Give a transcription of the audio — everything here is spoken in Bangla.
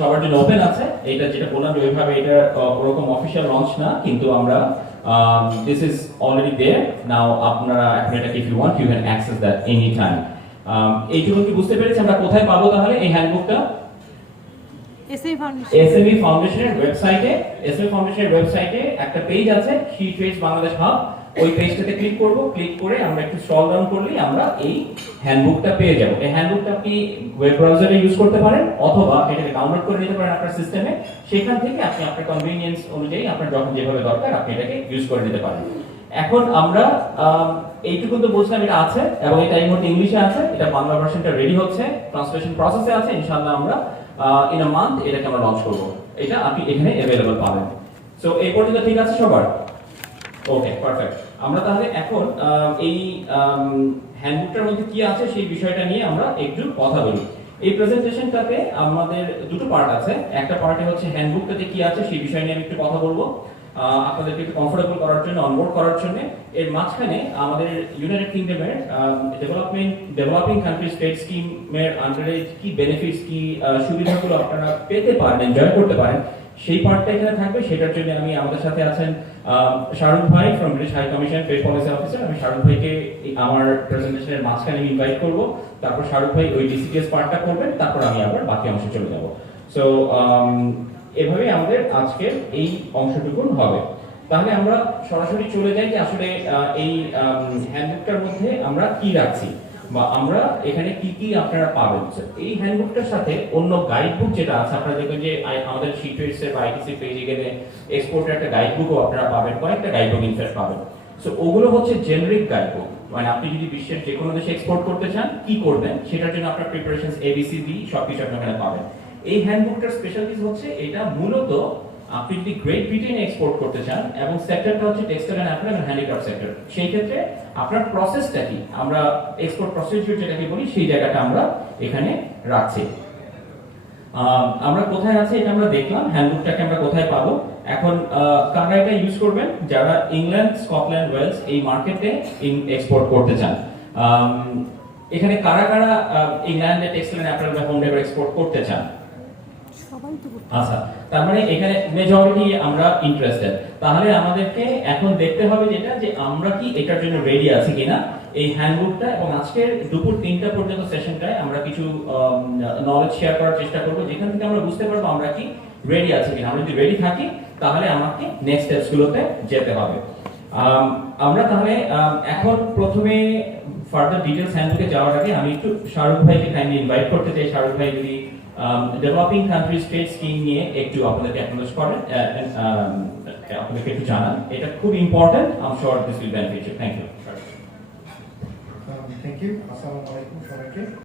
সবার জন্য ওপেন আছে। এটা যেটা বললাম যে ওইভাবে এটা ওরকম অফিশিয়াল লঞ্চ না, কিন্তু আমরা this is already there now. আপনারা এখন এটাকে if you want you can access that any time. এইটুকু কি বুঝতে পেরেছি আমরা কোথায় পাবো তাহলে এই হ্যান্ডবুকটা? এসএমই ফাউন্ডেশনের ওয়েবসাইটে, এসএমই ফাউন্ডেশনের ওয়েবসাইটে একটা পেজ আছে শি ট্রেডস বাংলাদেশ হাব। ওই পেজটাতে ক্লিক করব, ক্লিক করে আমরা একটু স্ক্রল ডাউন করলেই আমরা এই হ্যান্ডবুকটা পেয়ে যাব। এই হ্যান্ডবুকটা আপনি ওয়েব ব্রাউজারে ইউজ করতে পারেন অথবা এটাকে ডাউনলোড করে নিতে পারেন আপনার সিস্টেমে। সেখান থেকে আপনি আপনার কনভিনিয়েন্স অনুযায়ী আপনার যখন যেভাবে দরকার আপনি এটাকে ইউজ করে নিতে পারেন। এখন আমরা এইটুকু তো বলছিলাম এটা আছে এবং এটা এই মুহূর্তে ইংলিশে আছে। এটা বাংলা ভার্সনটা রেডি হচ্ছে, ট্রান্সলেশন প্রসেসে আছে। ইনশাআল্লাহ আমরা ইন আ মান্থ এটাকে আমরা লঞ্চ করব। এটা আপনি এখানে अवेलेबल পাবেন। সো এই পর্যন্ত ঠিক আছে সবার? ওকে, পারফেক্ট। আমরা তাহলে এখন এই হ্যান্ডবুকটার মধ্যে কি আছে সেই বিষয়টা নিয়ে আমরা একটু কথা বলি। এই প্রেজেন্টেশনটাতে আমাদের দুটো পার্ট আছে। একটা পার্টে হচ্ছে হ্যান্ডবুকটাতে কি আছে সেই বিষয় নিয়ে আমি একটু কথা বলবো, আপনাদেরকে একটু কমফোর্টেবল করার জন্য, অনবোর্ড করার জন্য। এর মাঝখানে আমাদের ইউনাইটেড কিংডমের ডেভেলপিং কান্ট্রি স্টেট স্কিমের আন্ডারে কি বেনিফিটস, কি সুবিধাগুলো আপনারা পেতে পারেন, এনজয় করতে পারেন, সেই পার্টটা এখানে থাকবে। সেটার জন্য আমি আমাদের সাথে আছেন শাহরুখ ভাই from British high commission trade policy officer. আমি শাহরুখ ভাইকে আমার প্রেজেন্টেশনের মাঝখানে ইনভাইট করব, তারপর শাহরুখ ভাই ওই ডিসিটিএস পার্টটা করবেন, তারপর আমি আবার বাকি অংশে চলে যাব। সো এভাবে আমাদের আজকের এই অংশটুকুন হবে। তাহলে আমরা সরাসরি চলে যাই যে আসলে এই হ্যান্ডবুকটার মধ্যে আমরা কি রাখছি বা আমরা এখানে কি কি আপনারা পাবেন। এই হ্যান্ডবুকটার সাথে অন্য গাইড বুক যেটা আছে, আপনারা দেখবেন যে আমাদের শিটওয়েটস এর বা আইটিসি পেজে গেলে এক্সপোর্টের একটা গাইড বুকও আপনারা পাবেন, কয়েকটা গাইড বুক ইনফ্যাক্ট পাবেন। সো ওগুলো হচ্ছে জেনারিক গাইড বুক, মানে আপনি যদি বিশ্বের যে কোনো দেশে এক্সপোর্ট করতে চান কি করবেন সেটার জন্য আপনার প্রিপারেশনস এবিসিডি সবকিছু আপনি এখানে পাবেন। এই হ্যান্ডবুকটার স্পেশালিটি হচ্ছে এটা মূলত আপনি যদি গ্রেট ব্রিটেনে এক্সপোর্ট করতে চান এবং সেক্টরটা হচ্ছে textile and apparel and handicraft sector, সেই ক্ষেত্রে আপনার প্রসেসটা কি, আমরা এক্সপোর্ট প্রসিডিউর যেটাকে বলি সেই জায়গাটা আমরা এখানে রাখছি। আমরা কোথায় আছে এটা আমরা দেখলাম, হ্যান্ডবুকটাকে আমরা কোথায় পাবো। এখন কারা এটা ইউজ করবেন? যারা ইংল্যান্ড, স্কটল্যান্ড, ওয়েলস এই মার্কেটে এক্সপোর্ট করতে চান। এখানে কারা কারা ইংল্যান্ডে টেক্সটাইল এন্ড অ্যাপারেল বা হোম ডেকোর এক্সপোর্ট করতে চান? আচ্ছা, তার মানে এখানে মেজরিটি আমরা ইন্টারেস্টেড। তাহলে আমাদেরকে এখন দেখতে হবে যেটা যে আমরা কি এটার জন্য রেডি আছি কিনা। এই হ্যান্ডবুকটা এবং আজকের দুপুর 3টা পর্যন্ত সেশনটায় আমরা কিছু নলেজ শেয়ার করার চেষ্টা করব, যেখান থেকে আমরা বুঝতে পারবো আমরা কি রেডি আছি কিনা। আমরা যদি রেডি থাকি তাহলে আমাকে নেক্সট স্টেপস গুলোতে যেতে হবে। আমরা তাহলে এখন প্রথমে ফার্দার ডিটেইলস হ্যান্ডবুকে যাওয়ার আগে আমি একটু শাহরুখ ভাইকে কাইন্ডলি ইনভাইট করতে চাই। শাহরুখ ভাই যদি ডেভেলপিং কান্ট্রি স্টেট স্কিম নিয়ে একটু আপনাদেরকে অ্যাকনোলেজ করেন, আপনাদেরকে একটু জানান, এটা খুব important. I am sure this will benefit you. Thank you. Thank you. আসসালামু আলাইকুম সবাইকে।